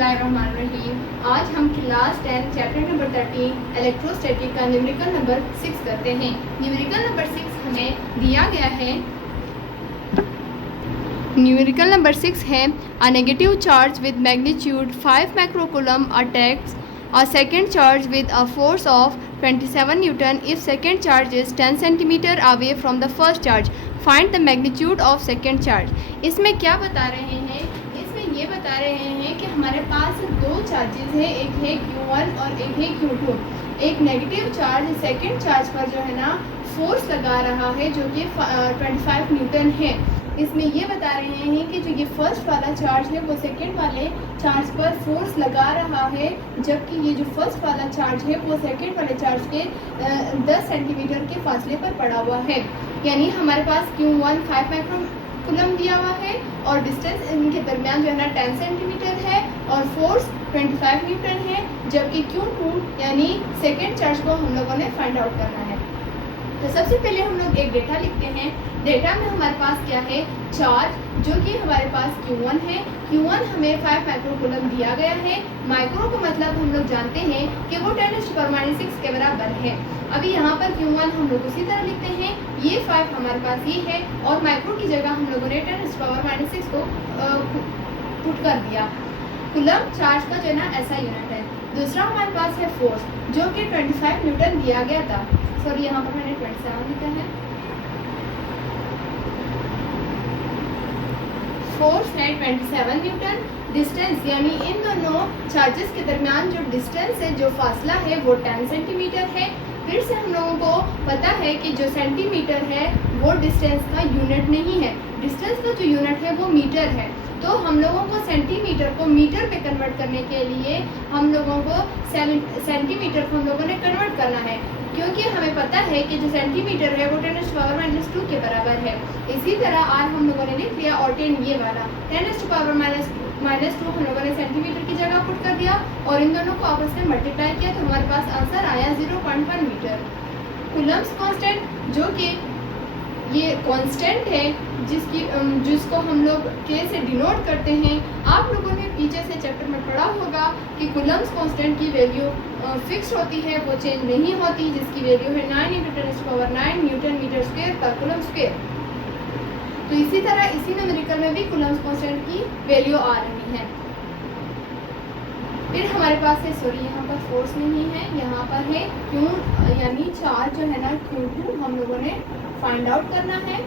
बिस्मिल्लाहिर्रहमानिर्रहीम। आज हम क्लास 10 चैप्टर नंबर 13 इलेक्ट्रोस्टैटिक का न्यूमेरिकल नंबर 6 करते हैं। न्यूमेरिकल नंबर 6 हमें दिया गया है। न्यूमेरिकल नंबर 6 है a negative charge with magnitude 5 microcoulomb attacks a second charge with a force of 27 Newton if second charge is 10 centimetre away from the first charge. Find the magnitude of second charge. इसमें क्या बता रहे हैं? इसमें ये बता रहे हैं कि हमारे पास दो चार्जेस हैं, एक है Q1 और एक है Q2। एक नेगेटिव चार्ज सेकेंड चार्ज पर जो है ना फोर्स लगा रहा है जो कि 25 न्यूटन है। इसमें ये बता रहे हैं कि जो ये फर्स्ट वाला चार्ज है वो सेकेंड वाले चार्ज पर फोर्स लगा रहा है, जबकि ये जो फर्स्ट वाला चार्ज है वो सेकेंड वाले चार्ज के 10 सेंटीमीटर के फासले पर पड़ा हुआ है। यानी हमारे पास Q1 5 माइक्रोकूलम दिया हुआ है और डिस्टेंस इनके दरमियान जो है ना 10 सेंटीमीटर है और फोर्स 25 न्यूटन है, जबकि Q2 यानी सेकेंड चार्ज को हम लोगों ने फाइंड आउट करना है। तो सबसे पहले हम लोग एक डेटा लिखते हैं। डेटा में हमारे पास क्या है? चार्ज जो कि हमारे पास Q1 है। Q1 हमें 5 माइक्रोकूलम दिया गया है। माइक्रो का मतलब हम लोग जानते हैं कि वो 10⁻⁻6 के बराबर है। अभी यहाँ पर Q1 हम लोग उसी तरह लिखते हैं, ये 5 हमारे पास ये है और माइक्रो की जगह हम लोगों ने 10⁻⁻6 को पुट कर दिया। कूलम चार्ज का जो है ना ऐसा यूनिट है। दूसरा हमारे पास है फोर्स जो कि 25 न्यूटन दिया गया था। सॉरी, यहाँ पर मैंने 27 लिखा है। फोर्स है 27 न्यूटन। डिस्टेंस यानी इन दोनों चार्जेस के दरमियान जो डिस्टेंस है, जो फासला है वो 10 सेंटीमीटर है। फिर से हम लोगों को पता है कि जो सेंटीमीटर है वो डिस्टेंस का यूनिट नहीं है। डिस्टेंस का जो यूनिट है वो मीटर है। तो हम लोगों को सेंटीमीटर को मीटर पे कन्वर्ट करने के लिए हम लोगों को सेंटीमीटर को हम लोगों ने कन्वर्ट करना है, क्योंकि हमें पता है कि जो सेंटीमीटर है वो 10⁻⁻2 के बराबर है। इसी तरह आर हम लोगों ने लिख लिया और 10 ये वाला 10⁻⁻2 हम लोगों ने सेंटीमीटर की जगह पुट कर दिया और इन दोनों को आपस में मल्टीप्लाई किया तो हमारे पास आंसर आया 0.1 मीटर। कूलम्स कांस्टेंट जो कि ये कांस्टेंट है जिसको हम लोग K से डिनोट करते हैं। आप लोगों ने पीछे से चैप्टर में पढ़ा होगा कि कूलम्स कांस्टेंट की वैल्यू फिक्स होती है, वो चेंज नहीं होती, जिसकी वैल्यू है 9 × 10⁻9 न्यूटन मीटर स्क्वायर पर कूलम स्क्वायर। तो इसी तरह इसी न्यूमेरिकल में भी कूलम्स कांस्टेंट की वैल्यू आ रही है। फिर हमारे पास है, सॉरी यहाँ पर फोर्स नहीं है, यहाँ पर है Q यानी चार्ज जो है ना Q2 हम लोगों ने फाइंड आउट करना है।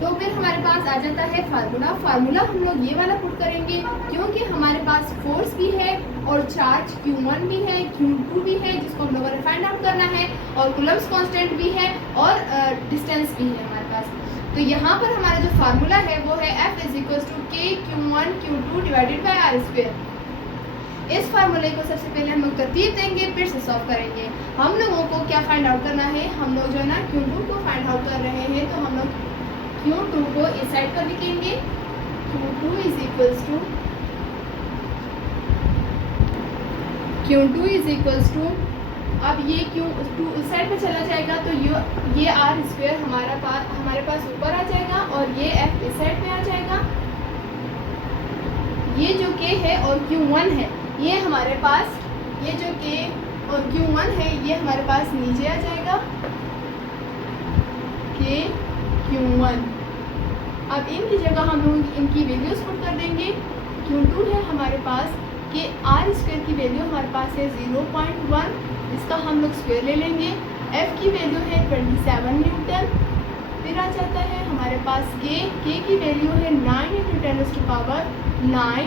तो फिर हमारे पास आ जाता है फार्मूला हम लोग ये वाला पुट करेंगे, क्योंकि हमारे पास फोर्स भी है और चार्ज Q1 भी है, Q2 भी है जिसको हम लोगों ने फाइंड आउट करना है, और कूलम्स कांस्टेंट भी है और डिस्टेंस भी है हमारे पास। तो यहाँ पर हमारा जो फार्मूला है वो है F = K Q1 Q2 / R²। इस फार्मूले को सबसे पहले हम लोग तरतीब देंगे, फिर से सॉल्व करेंगे। हम लोगों को क्या फाइंड आउट करना है? हम लोग जो है ना Q2 को फाइंड आउट कर रहे हैं, तो हम लोग Q2 को इस साइड पर लिखेंगे। Q2 = अब ये Q2 इस साइड पर चला जाएगा तो ये R² हमारे पास ऊपर आ जाएगा और ये F इस साइड पे आ जाएगा। ये जो K है और Q1 है ये हमारे पास, ये जो K और Q1 है ये हमारे पास नीचे आ जाएगा, K Q1। अब इनकी जगह हम लोग इनकी वैल्यूज पुट कर देंगे। Q2 है हमारे पास कि R² की वैल्यू हमारे पास है 0.1, इसका हम लोग स्क्वायर ले लेंगे। F की वैल्यू है 27 न्यूटन। फिर आ जाता है हमारे पास K की वैल्यू है 9 × 10⁻9।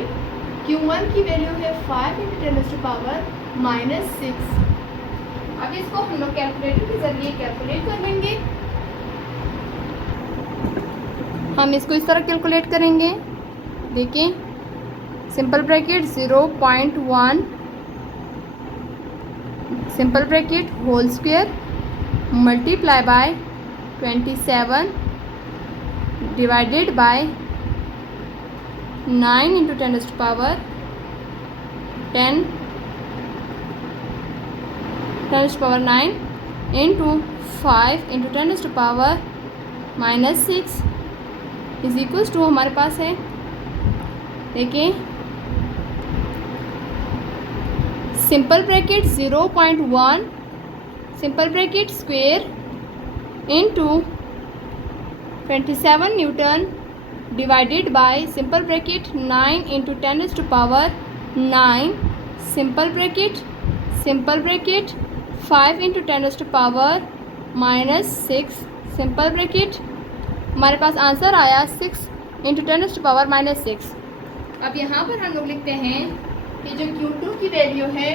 Q1 की वैल्यू है 5 × 10⁻6। अब इसको हम लोग कैलकुलेटर के जरिए कैलकुलेट कर लेंगे। हम इसको इस तरह कैलकुलेट करेंगे। देखिए, simple bracket 0.1 simple bracket whole square multiply by 27 divided by 9 × 10⁻9 into 5 × 10⁻6 is equals to हमारे पास है, देखिए simple bracket 0.1 simple bracket square into 27 newton divided by simple bracket 9 into 10⁻9 simple bracket 5 into 10⁻⁻6 simple bracket. हमारे पास answer आया 6 into 10⁻⁻6। अब यहाँ पर हम लोग लिखते हैं कि जो Q2 की वैल्यू है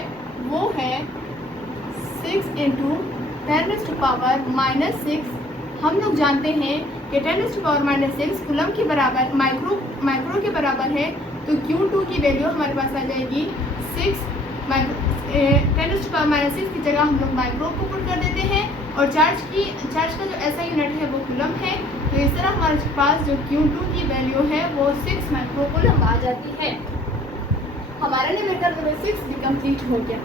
वो है 6 इंटू 10⁻⁻6। हम लोग जानते हैं कि 10⁻⁻6 कूलम के बराबर माइक्रो के बराबर है, तो Q2 की वैल्यू हमारे पास आ जाएगी 6 10⁻⁻6 की जगह हम लोग माइक्रो को पुट कर देते हैं और चार्ज का जो ऐसा यूनिट है वो कूलम है। तो इस तरह हमारे पास जो Q2 की वैल्यू है वो 6 माइक्रो कूलम आ जाती है। हमारा न्यूमेरिकल नंबर 6 भी कंप्लीट हो गया।